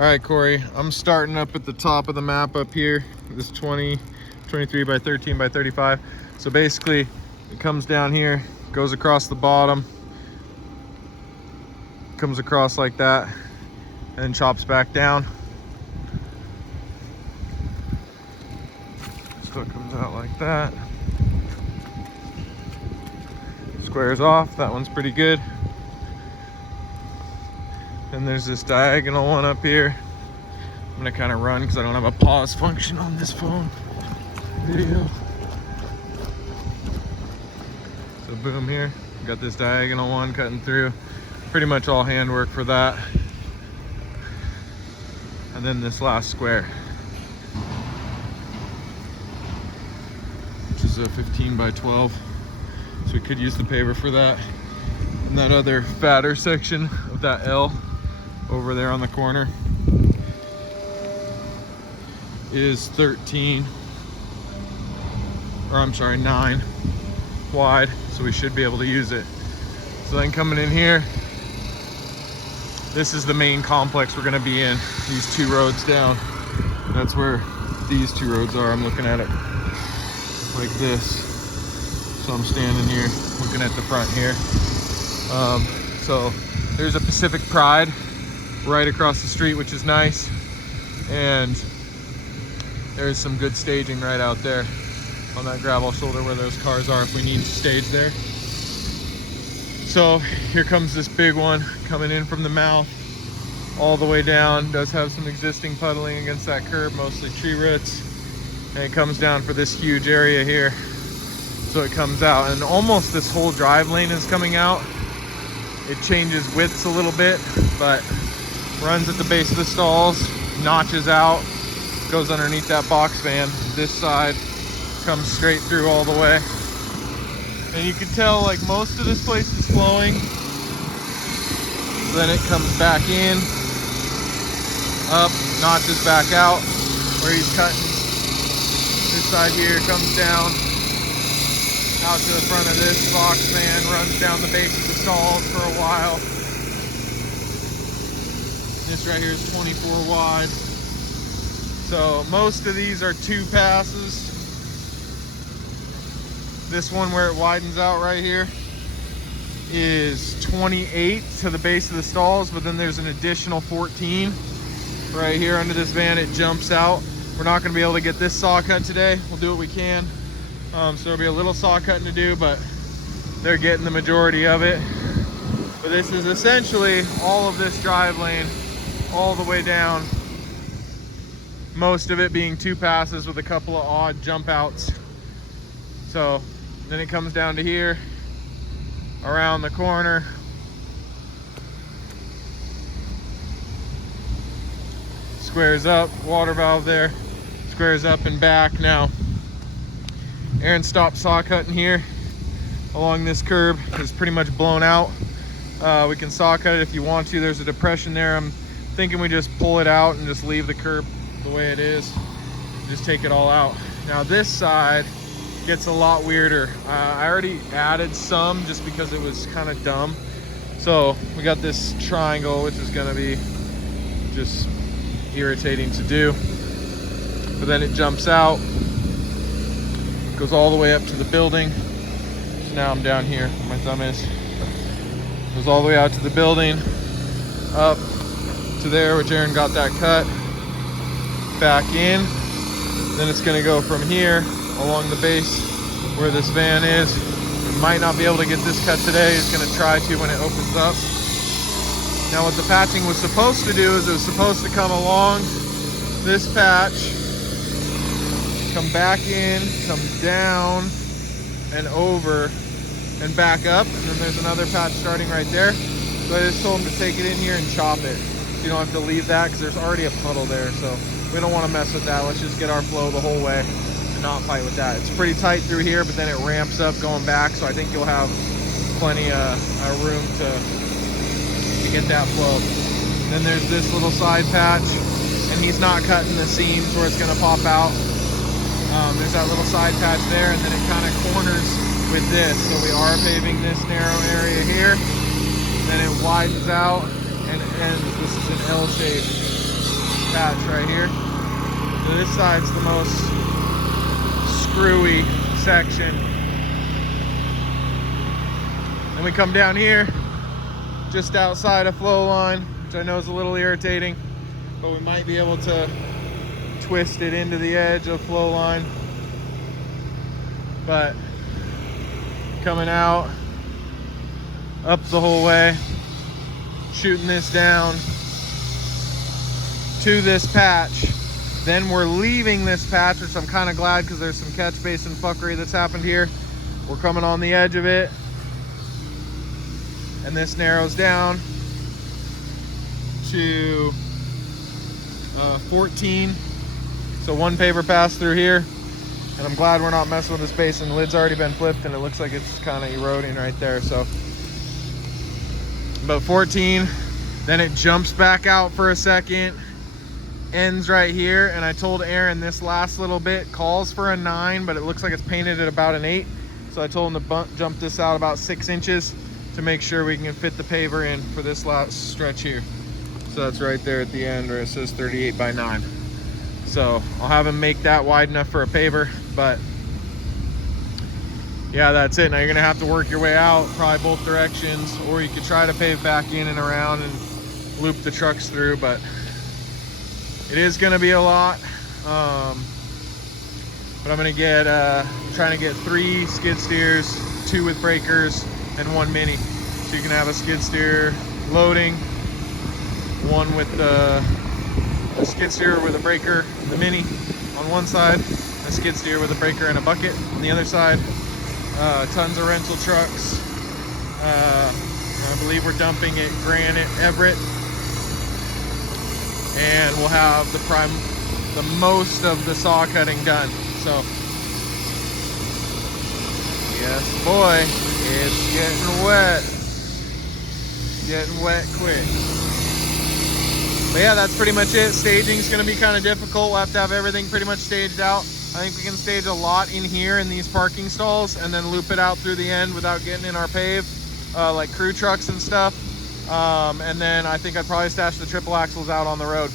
All right, Corey, I'm starting up at the top of the map up here. This 23 by 13 by 35. So basically it comes down here, goes across the bottom, comes across like that, and then chops back down. So it comes out like that. Squares off, that one's pretty good. Then there's this diagonal one up here. I'm gonna kind of run because I don't have a pause function on this phone video. So boom here, got this diagonal one cutting through. Pretty much all handwork for that. And then this last square, which is a 15 by 12. So we could use the paver for that. And that other fatter section of that L over there on the corner is 13, or I'm sorry, 9 wide. So we should be able to use it. So then coming in here, this is the main complex we're gonna be in. These two roads down. That's where these two roads are. I'm looking at it like this. So I'm standing here looking at the front here. So there's a Pacific Pride right across the street, which is nice. And there's some good staging right out there on that gravel shoulder where those cars are if we need to stage there. So here comes this big one coming in from the mouth all the way down. Does have some existing puddling against that curb, mostly tree roots. And it comes down for this huge area here. So it comes out and almost this whole drive lane is coming out. It changes widths a little bit, but runs at the base of the stalls, notches out, goes underneath that box van. This side comes straight through all the way. And you can tell like most of this place is flowing. So then it comes back in, up, notches back out where he's cutting. This side here comes down out to the front of this box van, runs down the base of the stalls for a while. This right here is 24 wide. So most of these are 2 passes. This one where it widens out right here is 28 to the base of the stalls, but then there's an additional 14 right here under this van. It jumps out. We're not going to be able to get this saw cut today. We'll do what we can. So there'll be a little saw cutting to do, but they're getting the majority of it. But this is essentially all of this drive lane all the way down. Most of it being 2 passes with a couple of odd jump outs. So then it comes down to here, around the corner. Squares up, water valve there, squares up and back. Now, Aaron stopped saw cutting here along this curb. It's pretty much blown out. We can saw cut it if you want to. There's a depression there. I'm thinking we just pull it out and just leave the curb the way it is. Just take it all out. Now this side gets a lot weirder. I already added some just because it was kind of dumb. So we got this triangle, which is gonna be just irritating to do. But then it jumps out, goes all the way up to the building. So now I'm down here where my thumb is. Goes all the way out to the building, up to there, which Aaron got that cut, back in. Then it's gonna go from here along the base where this van is. We might not be able to get this cut today. It's gonna try to when it opens up. Now what the patching was supposed to do is it was supposed to come along this patch, come back in, come down and over and back up, and then there's another patch starting right there. So I just told him to take it in here and chop it. You don't have to leave that because there's already a puddle there, so we don't want to mess with that. Let's just get our flow the whole way and not fight with that. It's pretty tight through here, but then it ramps up going back, so I think you'll have plenty of room to get that flow. And then there's this little side patch, and he's not cutting the seams where it's going to pop out. There's that little side patch there, and then it kind of corners with this. So we are paving this narrow area here, then it widens out and ends. This is an L shape. patch right here. So this side's the most screwy section. Then we come down here, just outside of flow line, which I know is a little irritating, but we might be able to twist it into the edge of flow line. But coming out, up the whole way, shooting this down to this patch. Then we're leaving this patch, which I'm kind of glad because there's some catch basin fuckery that's happened here. We're coming on the edge of it, and this narrows down to 14. So one paver pass through here, and I'm glad we're not messing with this basin. The lid's already been flipped and it looks like it's kind of eroding right there. So about 14, then it jumps back out for a second, ends right here. And I told Aaron this last little bit calls for a 9, but it looks like it's painted at about an 8. So I told him to jump this out about 6 inches to make sure we can fit the paver in for this last stretch here. So that's right there at the end where it says 38 by 9. So I'll have him make that wide enough for a paver, but yeah, that's it. Now you're gonna have to work your way out, probably both directions, or you could try to pave back in and around and loop the trucks through, but it is gonna be a lot. But I'm gonna get, trying to get 3 skid steers, 2 with breakers, and 1 mini. So you can have a skid steer loading, 1 with the skid steer with a breaker, the mini on one side, a skid steer with a breaker and a bucket on the other side. Tons of rental trucks. I believe we're dumping at Granite Everett, and we'll have the most of the saw cutting done. So yes boy, it's getting wet. Getting wet quick. But yeah, that's pretty much it. Staging's gonna be kind of difficult. We'll have to have everything pretty much staged out. I think we can stage a lot in here in these parking stalls and then loop it out through the end without getting in our pave, like crew trucks and stuff. And then I think I'd probably stash the triple axles out on the road.